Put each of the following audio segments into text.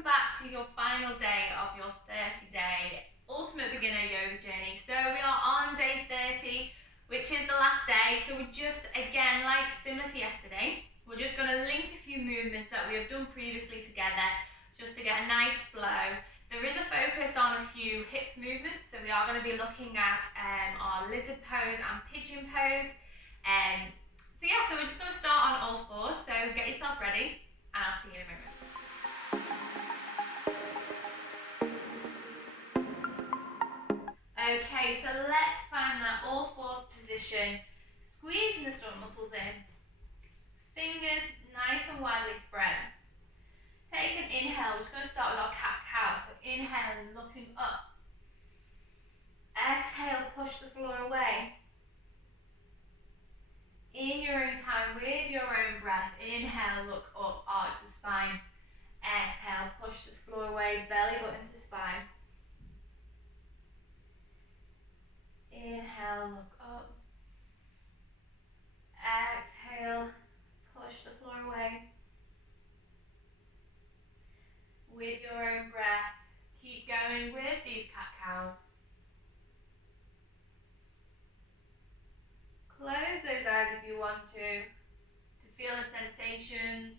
welcome back to your final day of your 30-day Ultimate Beginner Yoga journey. So we are on day 30, which is the last day. So we're just, again, like similar to yesterday, we're just going to link a few movements that we have done previously together just to get a nice flow. There is a focus on a few hip movements, so we are going to be looking at our lizard pose and pigeon pose. So we're just going to start on all fours, so get yourself ready and I'll see you in a moment. Okay, so let's find that all fours position, squeezing the stomach muscles in, fingers nice and widely spread. Take an inhale, we're just going to start with our cat-cow, so inhaling, looking up. Exhale, push the floor away. In your own time, with your own breath, inhale, look up, arch the spine. Exhale, push the floor away, belly button to spine. Inhale, look up. Exhale, push the floor away. With your own breath, keep going with these cat-cows. Close those eyes if you want to feel the sensations.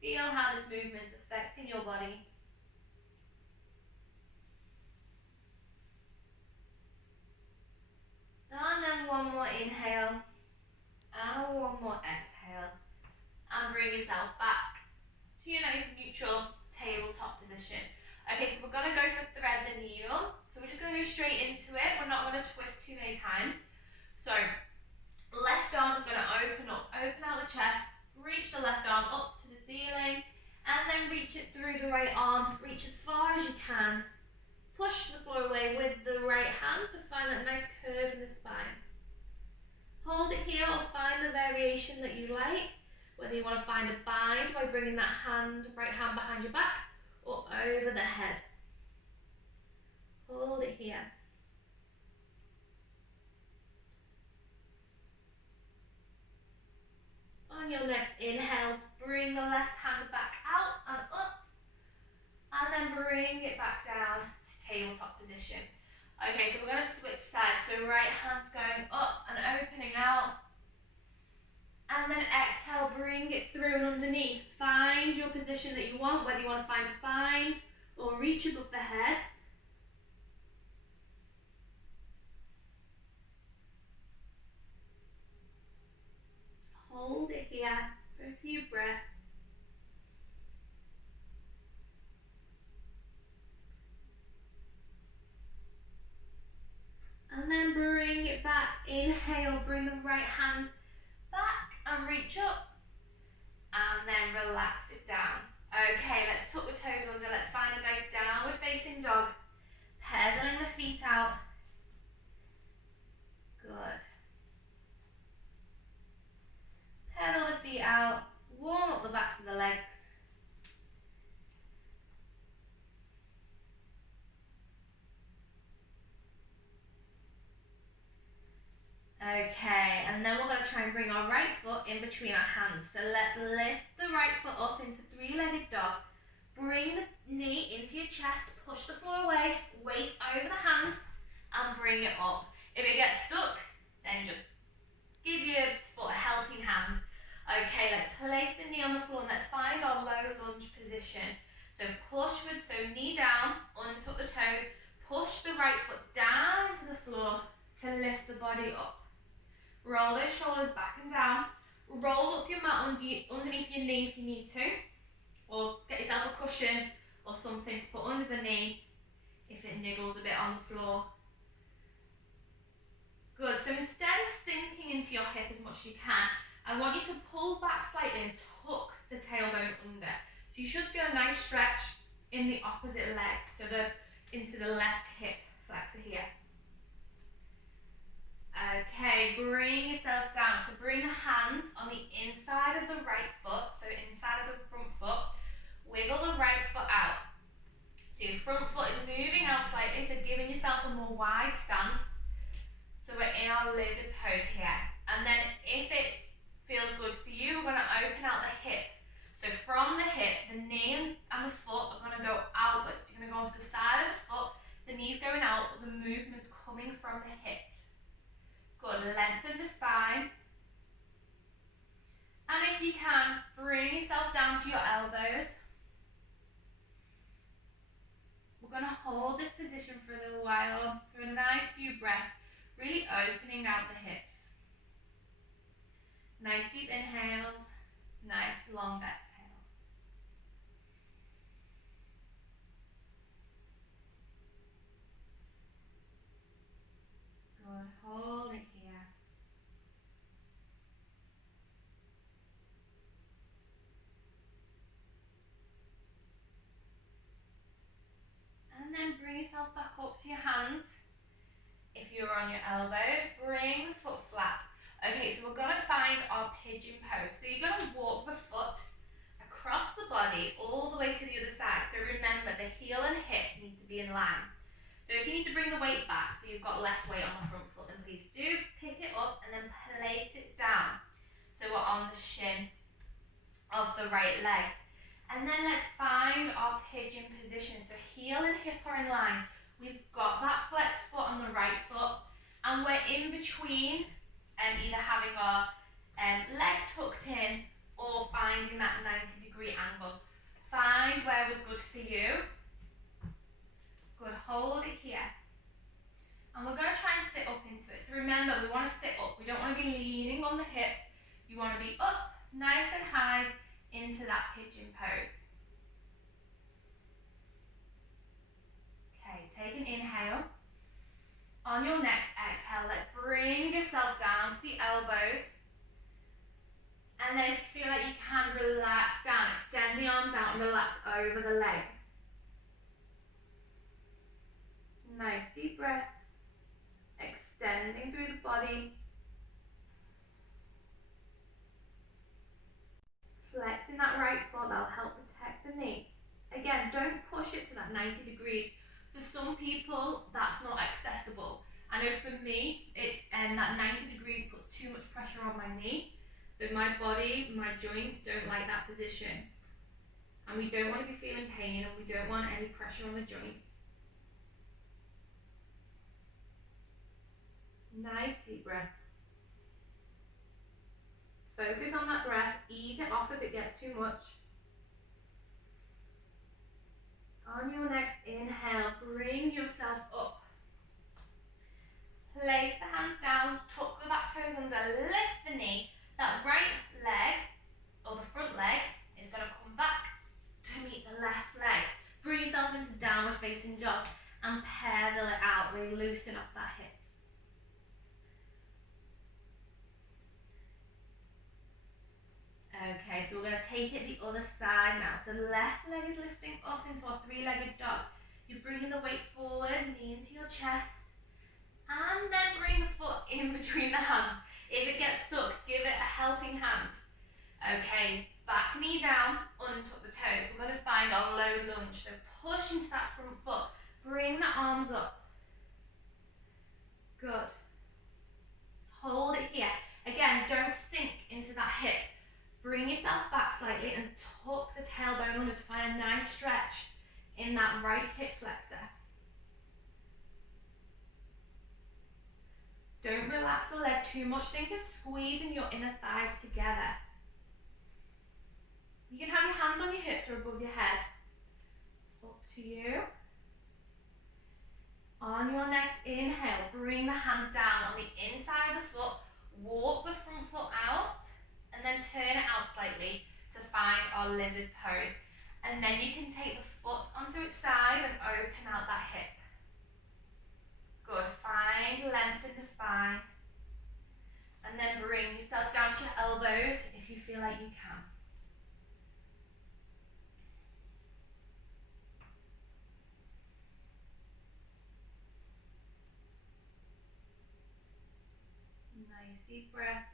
Feel how this movement is affecting your body. And then one more inhale, and one more exhale. And bring yourself back to your nice neutral tabletop position. Okay, so we're going to go for thread the needle. So we're just going to go straight into it. We're not going to twist too many times. So left arm is going to open up, open out the chest, reach the left arm up to the ceiling, and then reach it through the right arm. Reach as far as you can. Push the floor away with the right hand to find that nice curve in the spine. Hold it here or find the variation that you like, whether you want to find a bind by bringing that right hand behind your back or over the head. Hold it here. On your next inhale, bring the left hand back out and up, and then bring it back down to tabletop position. Okay, so we're going to switch sides. So right hand's going up and opening out. And then exhale, bring it through and underneath. Find your position that you want, whether you want to find a bind or reach above the head. Hold it here for a few breaths. And then bring it back. Inhale, bring the right hand back and reach up. And then relax it down. Okay, let's tuck the toes under. Let's find a nice downward facing dog. Pedaling the feet out. Good. Pedal the feet out. Warm up the backs of the legs. Okay, and then we're going to try and bring our right foot in between our hands. So let's lift the right foot up into three-legged dog. Bring the knee into your chest, push the floor away, weight over the hands, and bring it up. If it gets stuck, then just give your foot a helping hand. Okay, let's place the knee on the floor and let's find our low lunge position. So push with, so knee down, untuck the toes, push the right foot down into the floor to lift the body up. Roll those shoulders back and down. Roll up your mat underneath your knee if you need to. Or get yourself a cushion or something to put under the knee if it niggles a bit on the floor. Good, so instead of sinking into your hip as much as you can, I want you to pull back slightly and tuck the tailbone under. So you should feel a nice stretch in the opposite leg, so into the left hip flexor here. Okay, bring yourself down. So bring the hands on the inside of the right foot, so inside of the front foot. Wiggle the right foot out. So your front foot is moving out slightly, so giving yourself a more wide stance. So we're in our lizard pose here. And then if it feels good for you, we're going to open out the hip. So from the hip, the knee and the foot while for a nice few breaths, really opening out the hips. Nice deep inhales, nice long exhales. Good, hold it here. And then bring yourself back up to your hands. If you're on your elbows, bring the foot flat. Okay, so we're going to find our pigeon pose. So you're going to walk the foot across the body all the way to the other side. So remember, the heel and hip need to be in line. So if you need to bring the weight back so you've got less weight on the front foot, then please do pick it up and then place it down. So we're on the shin of the right leg. And then let's find our pigeon position. So heel and hip are in line. We've got that flexed foot on the right foot, and we're in between either having our leg tucked in or finding that 90-degree angle. Find where was good for you. Good, hold it here. And we're going to try and sit up into it. So remember, we want to sit up. We don't want to be leaning on the hip. You want to be up, nice and high, into that pigeon pose. Okay, take an inhale. On your next exhale, let's bring yourself down to the elbows. And then if you feel like you can, relax down. Extend the arms out and relax over the leg. Nice deep breaths. Extending through the body. Flexing that right foot, that'll help protect the knee. Again, don't push it to that 90 degrees. For some people, that's not accessible. I know for me, it's that 90 degrees puts too much pressure on my knee. So my body, my joints don't like that position. And we don't want to be feeling pain, and we don't want any pressure on the joints. Nice deep breaths. Focus on that breath, ease it off if it gets too much. On your next inhale, bring yourself up. Place the hands down, tuck the back toes under, lift the knee. That right leg, or the front leg, is going to come back to meet the left leg. Bring yourself into downward facing dog and pedal it out, really loosen up that hips. Okay, so we're going to take it the other side now. So left leg is lifting up into our three-legged dog. You're bringing the weight forward, knee into your chest. And then bring the foot in between the hands. If it gets stuck, give it a helping hand. Okay, back knee down, untuck the toes. We're going to find our low lunge. So push into that front foot. Bring the arms up. Good. Hold it here. Again, don't sink into that hip. Bring yourself back slightly and tuck the tailbone under to find a nice stretch in that right hip flexor. Don't relax the leg too much. Think of squeezing your inner thighs together. You can have your hands on your hips or above your head. Up to you. On your next inhale, bring the hands down on the inside of the foot. Walk the front foot out. And then turn it out slightly to find our lizard pose. And then you can take the foot onto its side and open out that hip. Good, find length in the spine. And then bring yourself down to your elbows if you feel like you can. Nice deep breaths.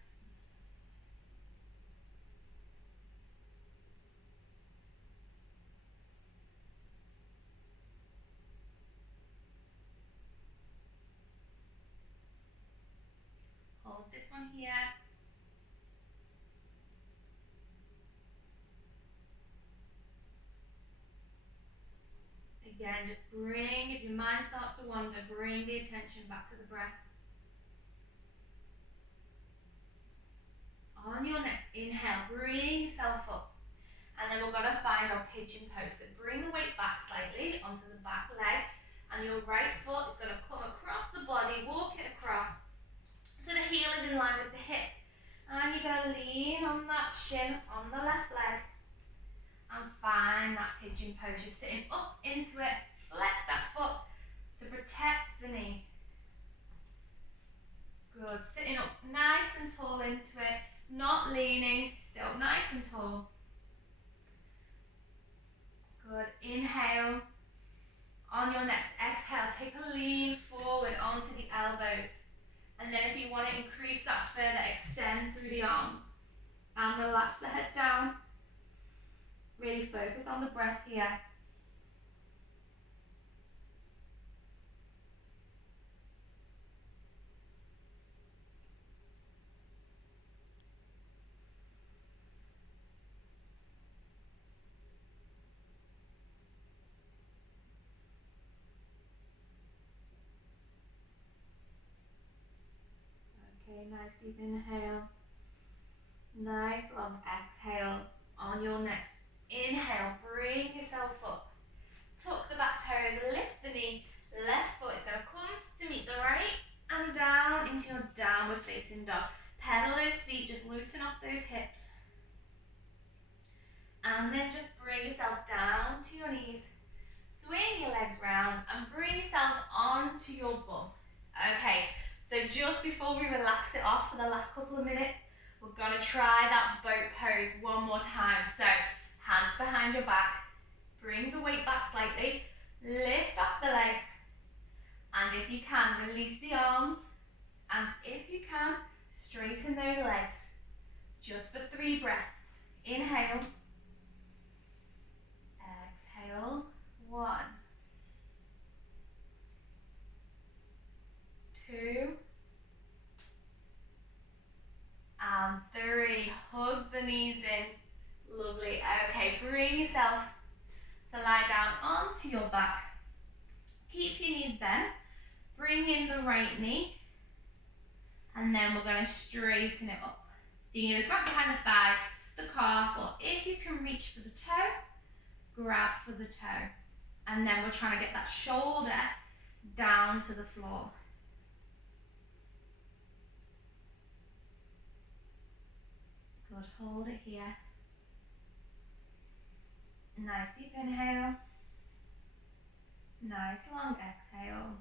Hold this one here. Again, just bring, if your mind starts to wander, bring the attention back to the breath. On your next inhale, bring yourself up. And then we're going to find our pigeon pose. So bring the weight back slightly onto the back leg. And your right foot is going to come across the body, walk it across so the heel is in line with the hip. And you're going to lean on that shin on the left leg and find that pigeon pose. You're sitting up into it, flex that foot to protect the knee. Good, sitting up nice and tall into it, not leaning, sit up nice and tall. Good, inhale. On your next exhale, take a lean forward onto the elbows. And then if you want to increase that further, extend through the arms. And relax the head down. Really focus on the breath here. Okay, nice deep inhale. Nice long exhale. On your next inhale, bring yourself up. Tuck the back toes, lift the knee. Left foot is going to come to meet the right and down into your downward facing dog. Pedal those feet, just loosen off those hips. And then just bring yourself down to your knees. Swing your legs round and bring yourself onto your bum. Okay, so just before we relax it off for the last couple of minutes, we're going to try that boat pose one more time. So, hands behind your back, bring the weight back slightly, lift off the legs, and if you can, release the arms, and if you can, straighten those legs, just for 3 breaths. Inhale, exhale, 1, 2, and 3. Hug the knees in. Lovely. Okay, bring yourself to lie down onto your back. Keep your knees bent. Bring in the right knee. And then we're going to straighten it up. So you can either grab behind the thigh, the calf, or if you can reach for the toe, grab for the toe. And then we're trying to get that shoulder down to the floor. Good, hold it here. Nice deep inhale. Nice long exhale.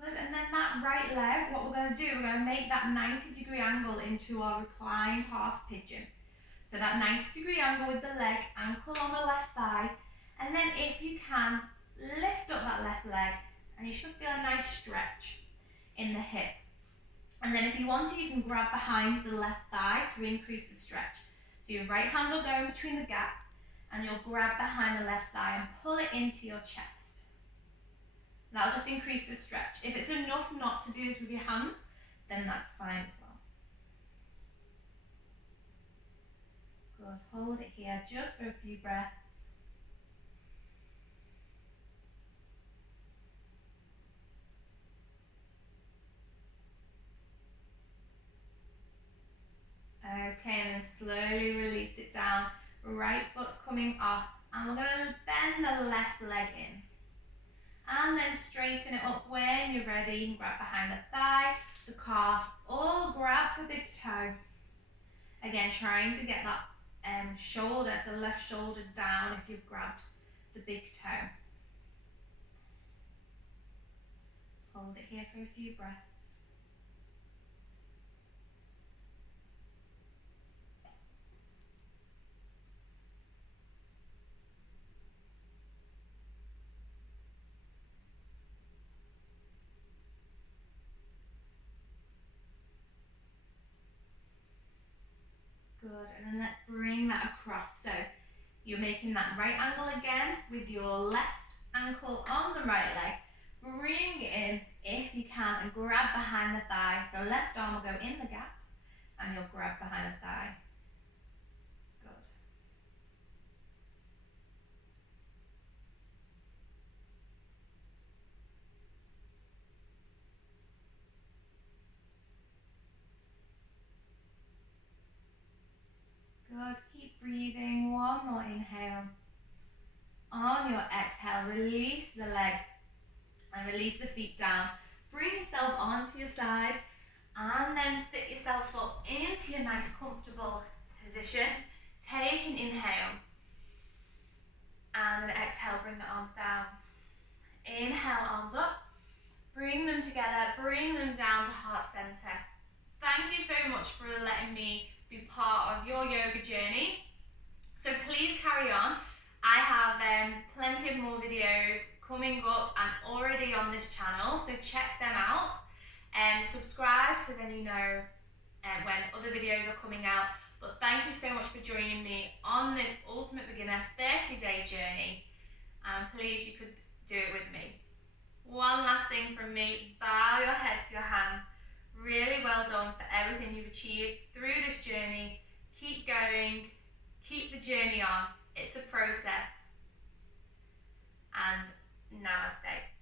Good, and then that right leg, what we're going to do, we're going to make that 90-degree angle into our reclined half pigeon. So that 90-degree angle with the leg, ankle on the left thigh, and then if you can, lift up that left leg, and you should feel a nice stretch in the hip. And then if you want to, you can grab behind the left thigh to increase the stretch. So your right hand will go in between the gap, and you'll grab behind the left thigh and pull it into your chest. That'll just increase the stretch. If it's enough not to do this with your hands, then that's fine as well. Good, hold it here just for a few breaths. Okay, and then slowly release it down. Right foot's coming off, and we're going to bend the left leg in. And then straighten it up when you're ready. You can grab behind the thigh, the calf, or grab the big toe. Again, trying to get that shoulder, the left shoulder down if you've grabbed the big toe. Hold it here for a few breaths. Good, and then let's bring that across. So you're making that right angle again with your left ankle on the right leg. Bring it in if you can and grab behind the thigh. So left arm will go in the gap and you'll grab behind the thigh. Good. Good, keep breathing. One more inhale. On your exhale, release the leg and release the feet down. Bring yourself onto your side and then sit yourself up into your nice comfortable position. Take an inhale and an exhale, bring the arms down. Inhale, arms up. Bring them together, bring them down to heart center. Thank you so much for letting me be part of your yoga journey. So please carry on. I have plenty of more videos coming up and already on this channel, so check them out and subscribe so then you know when other videos are coming out. But thank you so much for joining me on this Ultimate Beginner 30-day journey, and please, you could do it with me. One last thing from me, bow your head to your hands. Really well done for everything you've achieved through this journey. Keep going, keep the journey on. It's a process. And namaste.